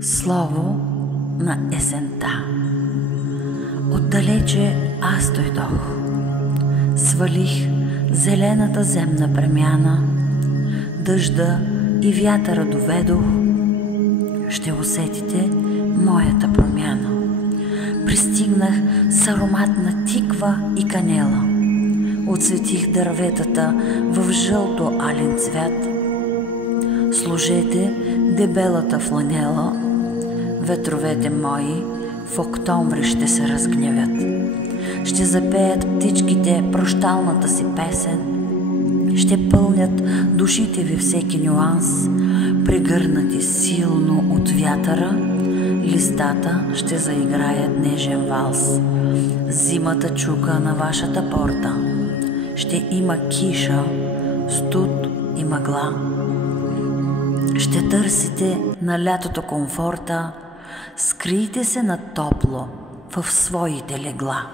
Слово на есента. Отдалече аз дойдох, свалих зелената земна премяна, дъжда и вятъра доведох, ще усетите моята промяна. Пристигнах с ароматна тиква и канела, отцветих дърветата в жълто-ален цвят. Сложете дебелата фланела, ветровете мои в октомври ще се разгневят. Ще запеят птичките прощалната си песен, ще пълнят душите ви всеки нюанс, прегърнати силно от вятъра, листата ще заиграят нежен валс. Зимата чука на вашата порта, ще има киша, студ и мъгла. Ще търсите на лятото комфорта, скрийте се на топло в своите легла.